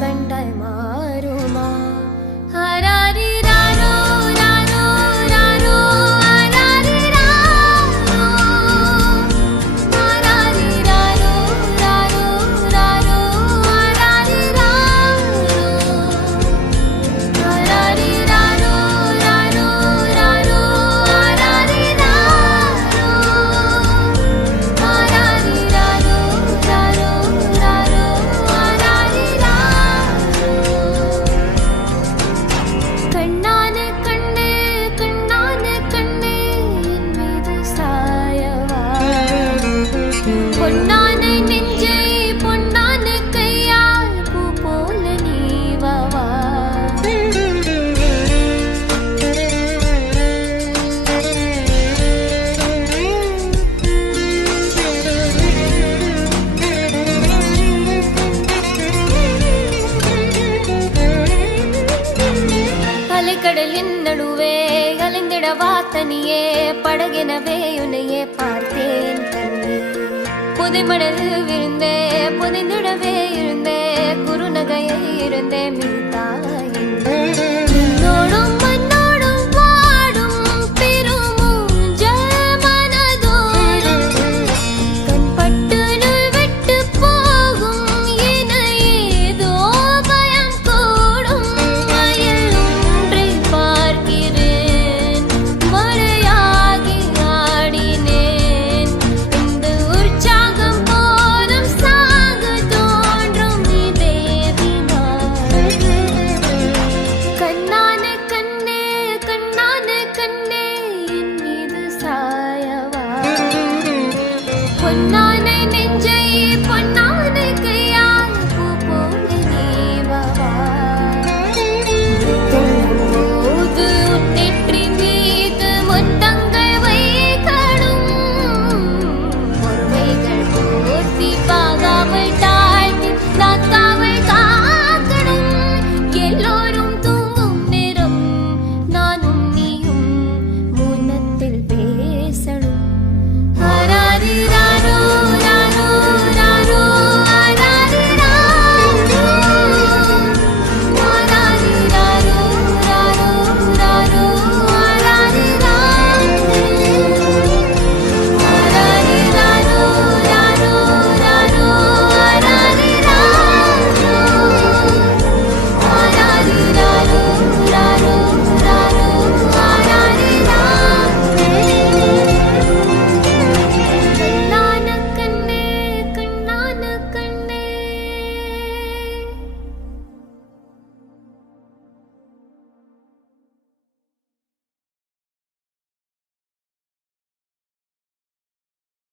கண்டாய் மாறுமா ஹராரி ராரோ ராரோ ராரோ ஹராரி ராரோ ஹராரி ராரோ ராரோ ராரோ ஹராரி ராரோ ஹராரி ராரோ ராரோ ராரோ ஹராரி ராரோ ஹராரி ராரோ ராரோ ராரோ ஹராரி ராரோ கண்ணான கண்ணே கண்ணான கண்ணே என் மீது சாயவா பொன்னான நெஞ்சை பொன்னான கையால் பூ போல நீவவா அலைக்கடலின் நடுவே அலைந்திடவா தனியே படகெனவே உன்னையே பார்த்தேன் கண்ணே புதைமணல் விழுந்தே புதைந்திடவே இருந்தே குறுநகையை இருந்தே மீதாய்